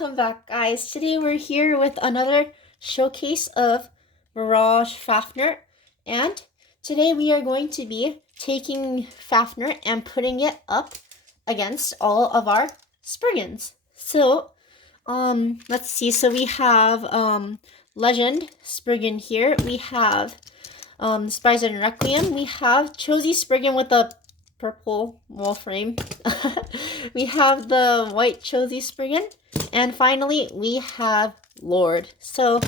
welcome back, guys. Today we're here with another showcase of Mirage Fafnir, and today we are going to be taking Fafnir and putting it up against all of our Spriggans. So, let's see. So we have Legend Spriggan here. We have Spriggan Requiem. We have Chozy Spriggan with a purple wall frame. We have the white Chozy Spriggan. And finally, we have Lord. So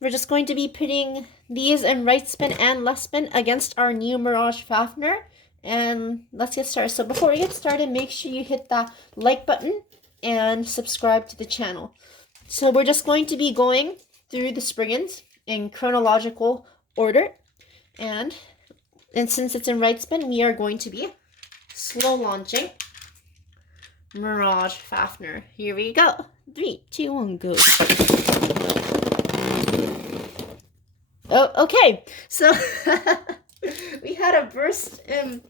we're just going to be putting these in right spin and left spin against our new Mirage Fafnir. And let's get started. So before we get started, make sure you hit that like button and subscribe to the channel. So we're just going to be going through the Spriggans in chronological order. And since it's in right spin, we are going to be slow launching Mirage Fafnir. Here we go. 3, 2, 1, go. Oh, okay. So we had a burst in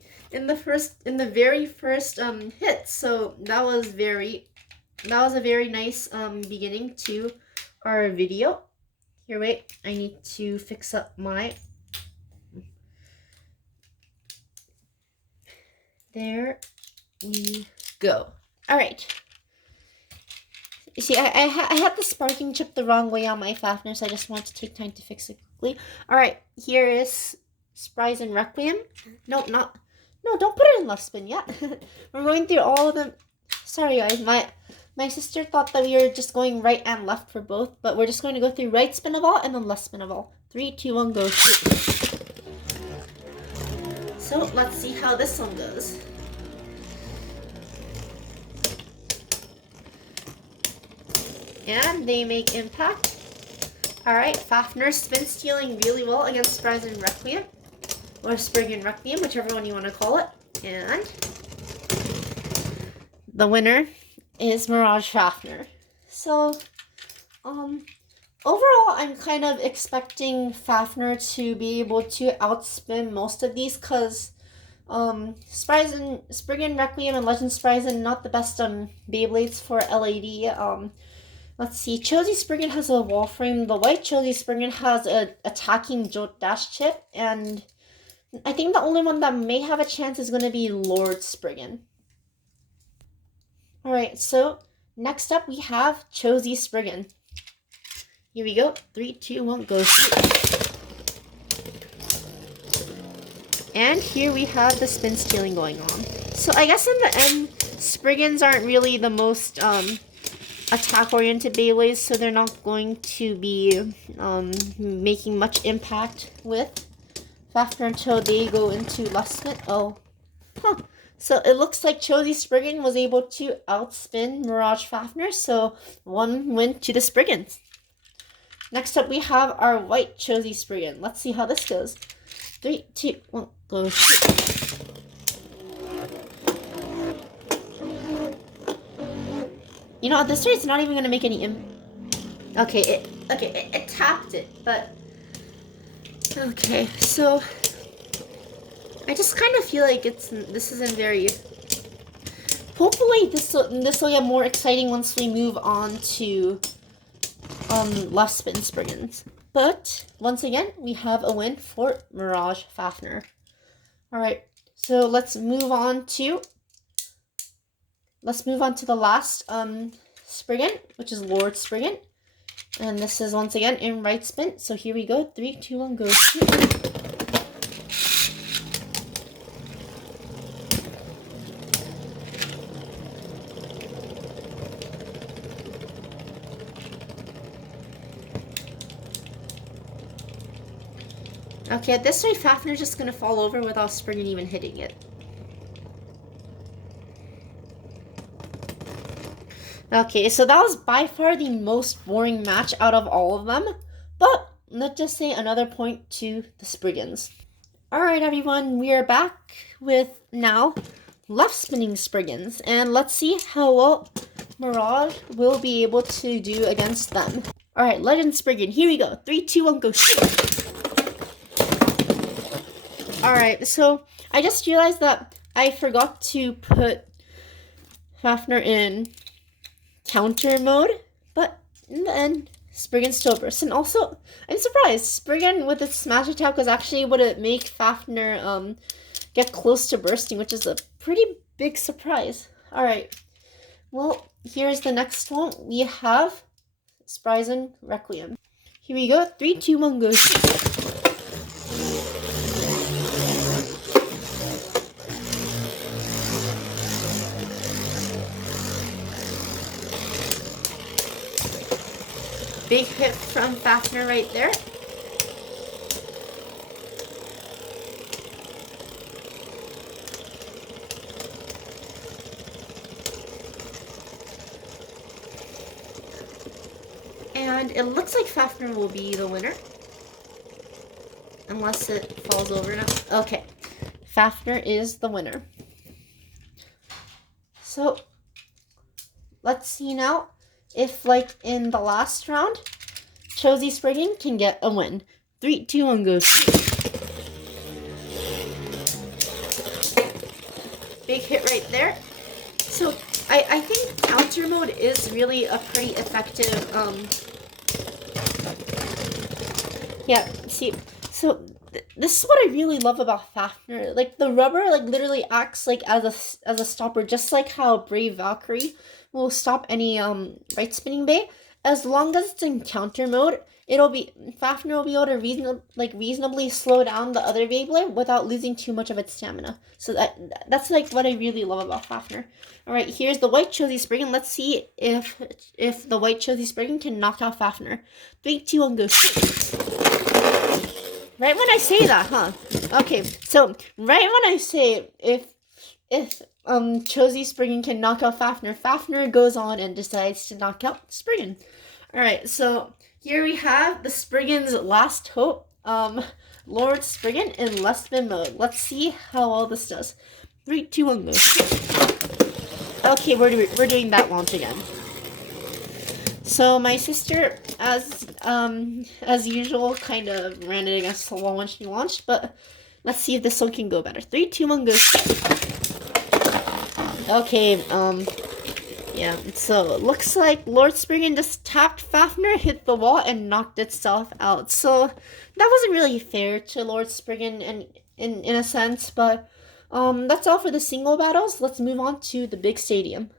the very first hit. So that was a very nice beginning to our video. Here, wait. I need to fix up my. There we go. All right. You see, I had the sparking chip the wrong way on my Fafnir, so I just wanted to take time to fix it quickly. All right, here is Spriggan Requiem. No, don't put it in left spin yet. We're going through all of them. Sorry, guys. My sister thought that we were just going right and left for both, but we're just going to go through right spin of all and then left spin of all. 3, 2, 1, go. So let's see how this one goes. And they make impact. Alright, Fafnir spin stealing really well against Spriggan Requiem. Or Spriggan Requiem, whichever one you want to call it. And the winner is Mirage Fafnir. So, overall, I'm kind of expecting Fafnir to be able to outspin most of these because Spriggan Requiem and Legend Spriggan not the best Beyblades for LAD. Let's see, Chozy Spriggan has a wall frame. The white Chozy Spriggan has a attacking Jolt Dash chip, and I think the only one that may have a chance is going to be Lord Spriggan. Alright, so next up we have Chozy Spriggan. Here we go. 3, 2, 1, go. And here we have the spin stealing going on. So I guess in the end, Spriggans aren't really the most attack-oriented Beyblades, so they're not going to be making much impact with Fafnir until they go into left spin. Oh, huh. So it looks like Chozy Spriggan was able to outspin Mirage Fafnir, so one win to the Spriggans. Next up, we have our white Chozy Spriggan. Let's see how this goes. 3, 2, 1, go. You know, this rate's not even gonna make any it tapped it, but okay. So I just kind of feel like this isn't very. Hopefully, this will get more exciting once we move on to left spin Spriggans. But once again, we have a win for Mirage Fafnir. All right, so let's move on to the last Spriggan, which is Lord Spriggan, and this is once again in right spin. So here we go. 3, 2, 1, go. Okay, at this rate, Fafnir's just gonna fall over without Spriggan even hitting it. Okay, so that was by far the most boring match out of all of them, but let's just say another point to the Spriggans. Alright everyone, we are back with now left spinning Spriggans, and let's see how well Mirage will be able to do against them. Alright, Legend Spriggan, here we go. 3, 2, 1, go. Alright, so I just realized that I forgot to put Fafnir in counter mode in the end, Spriggan still bursts. And also, I'm surprised. Spriggan, with its smash attack, was actually able to make Fafnir get close to bursting, which is a pretty big surprise. Alright. Well, here's the next one. We have Spriggan Requiem. Here we go. 3, 2, 1, go. Big hit from Fafnir right there. And it looks like Fafnir will be the winner. Unless it falls over now. Okay. Fafnir is the winner. So, let's see now if, like in the last round, Chozy Spriggan can get a win. 3, 2, 1, go. Big hit right there. So, I think counter mode is really a pretty effective, yeah, see, so this is what I really love about Fafnir. Like, the rubber, like, literally acts, like, as a stopper, just like how Brave Valkyrie will stop any, right spinning bay. As long as it's in counter mode, Fafnir will be able to reasonably slow down the other Beyblade without losing too much of its stamina. So that's like what I really love about Fafnir. Alright, here's the white Chozy Spriggan. Let's see if the white Chozy Spriggan can knock out Fafnir. 3, 2, 1, go. Right when I say that, huh? Okay, so right when I say if Chozy Spriggan can knock out Fafnir, Fafnir goes on and decides to knock out Spriggan. Alright, so here we have the Spriggan's last hope, Lord Spriggan in less spin mode. Let's see how well this does. 3, 2, 1, go. Okay, we're doing that launch again. So my sister, as usual, kind of ran it against the wall when she launched, but let's see if this one can go better. 3, 2, 1, go. Okay, yeah, so it looks like Lord Spriggan just tapped Fafnir, hit the wall, and knocked itself out. So that wasn't really fair to Lord Spriggan in a sense, but that's all for the single battles. Let's move on to the big stadium.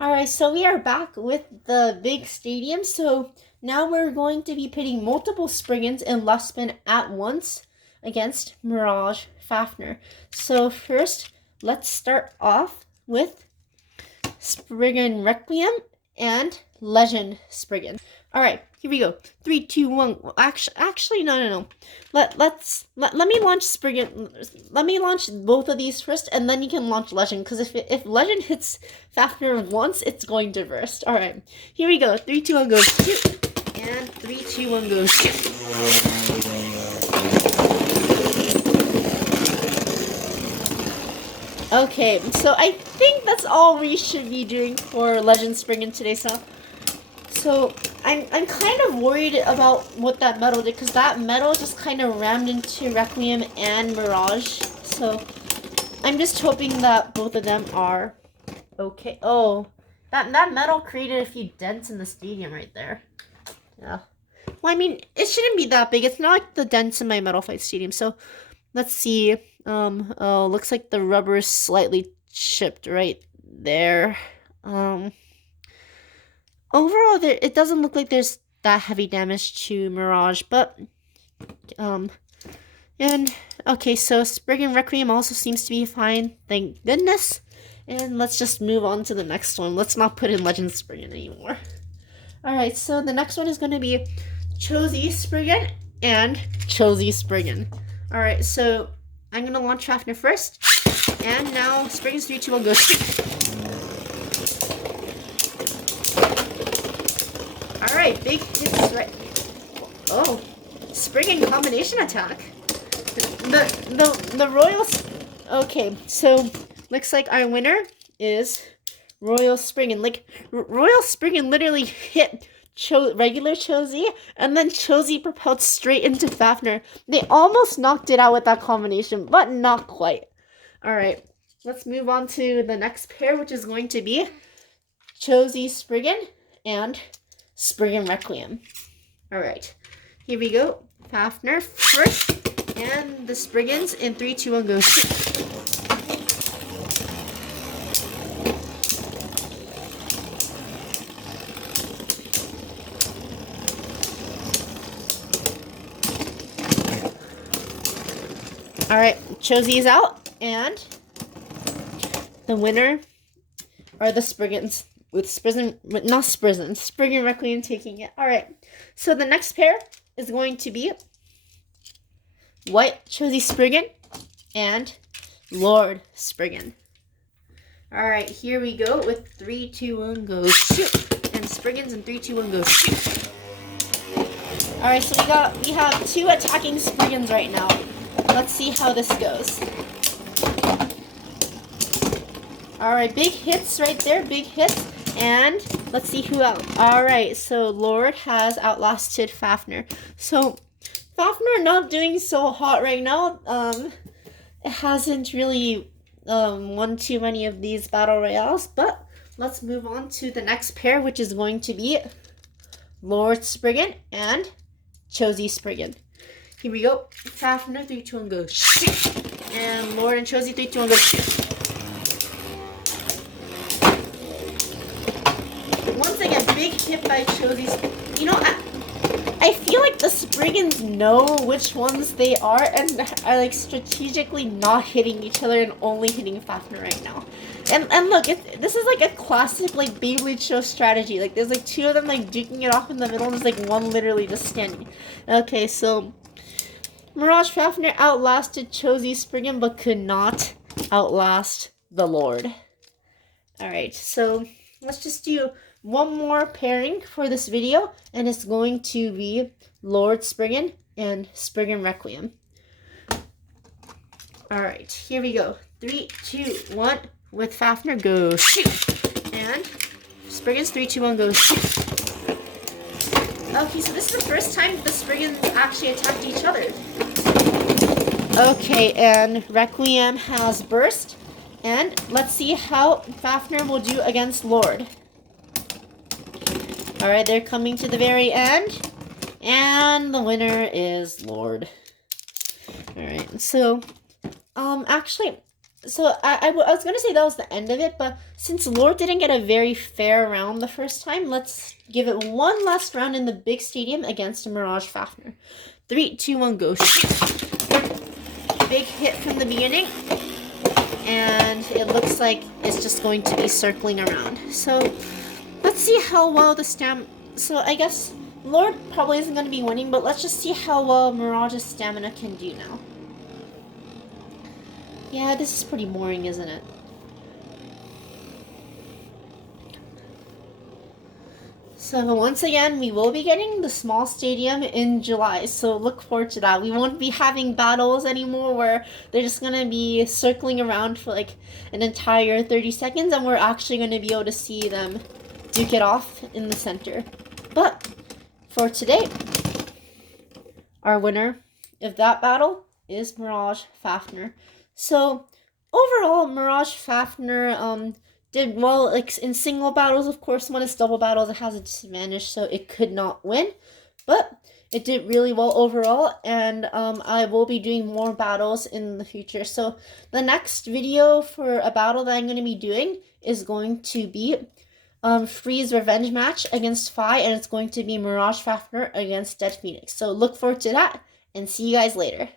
Alright, so we are back with the big stadium. So now we're going to be pitting multiple Spriggans in left spin at once against Mirage Fafnir. So first, let's start off with Spriggan Requiem and Legend Spriggan. Alright, here we go. 3, 2, 1. Actually, no. Let me launch Spriggan. Let me launch both of these first, and then you can launch Legend. Because if Legend hits Fafnir once, it's going to burst. Alright, here we go. 3, 2, 1, go. And 3, 2, 1, go. Okay, so I think that's all we should be doing for Legend Spriggan today, so I'm kind of worried about what that metal did, because that metal just kind of rammed into Requiem and Mirage. So I'm just hoping that both of them are okay. Oh, that metal created a few dents in the stadium right there. Yeah. Well, I mean, it shouldn't be that big. It's not like the dents in my Metal Fight Stadium. So let's see. Oh, looks like the rubber is slightly chipped right there. Overall, it doesn't look like there's that heavy damage to Mirage, but, and, okay, so Spriggan Requiem also seems to be fine, thank goodness, and let's just move on to the next one. Let's not put in Legend Spriggan anymore. Alright, so the next one is going to be Chozy Spriggan and Chozy Spriggan. Alright, so I'm going to launch Fafnir first, and now Spriggan's 3, 2, 1, go. Alright, big hits right. Oh, Spriggan combination attack. The Royals. Okay, so looks like our winner is Royal Spriggan. Like, Royal Spriggan literally hit regular Chozy, and then Chozy propelled straight into Fafnir. They almost knocked it out with that combination, but not quite. Alright, let's move on to the next pair, which is going to be Chozy Spriggan and Spriggan Requiem. All right, here we go. Fafnir first, and the Spriggans in 3, 2, 1, go shoot. All right, Chosie's out, and the winner are the Spriggans with Spriggan Requiem taking it. All right, so the next pair is going to be White Chosie Spriggan and Lord Spriggan. All right, here we go with 3, 2, 1, go shoot, and Spriggans in 3, 2, 1, go shoot. All right, so we have 2 attacking Spriggans right now. Let's see how this goes. All right, big hits right there, big hits. And let's see who else. All right, so Lord has outlasted Fafnir. So Fafnir not doing so hot right now. It hasn't really won too many of these battle royales, but let's move on to the next pair, which is going to be Lord Spriggan and Chosie Spriggan. Here we go. Fafnir, 3, 2, 1, go shoot. And Lord and Chosie, 3, 2, 1, go shoot. Once again, big hit by Chosie's. You know, I feel like the Spriggans know which ones they are and are like strategically not hitting each other and only hitting Fafnir right now. And look, this is like a classic like Beyblade show strategy. Like there's like 2 of them like duking it off in the middle and there's like one literally just standing. Okay, so Mirage Fafnir outlasted Chosie Spriggan but could not outlast the Lord. Alright, so let's just do one more pairing for this video, and it's going to be Lord Spriggan and Spriggan Requiem. Alright, here we go. 3, 2, 1, with Fafnir, go shoot. And Spriggan's 3, 2, 1, go shoot. Okay, so this is the first time the Spriggans actually attacked each other. Okay, and Requiem has burst. And let's see how Fafnir will do against Lord. Alright, they're coming to the very end. And the winner is Lord. Alright, so, actually, so I was going to say that was the end of it, but since Lord didn't get a very fair round the first time, let's give it one last round in the big stadium against Mirage Fafnir. 3, 2, 1, go shoot. Big hit from the beginning. And it looks like it's just going to be circling around. So let's see how well the so I guess Lord probably isn't going to be winning, but let's just see how well Mirage's stamina can do now. Yeah, this is pretty boring, isn't it? So once again, we will be getting the small stadium in July, so look forward to that. We won't be having battles anymore where they're just going to be circling around for like an entire 30 seconds, and we're actually going to be able to see them duke it off in the center. But for today, our winner of that battle is Mirage Fafnir. So overall, Mirage Fafnir did well like in single battles. Of course, when it's double battles, it has a disadvantage, so it could not win. But it did really well overall, and I will be doing more battles in the future. So the next video for a battle that I'm going to be doing is going to be Free's revenge match against Fi, and it's going to be Mirage Fafnir against Dead Phoenix. So look forward to that, and see you guys later.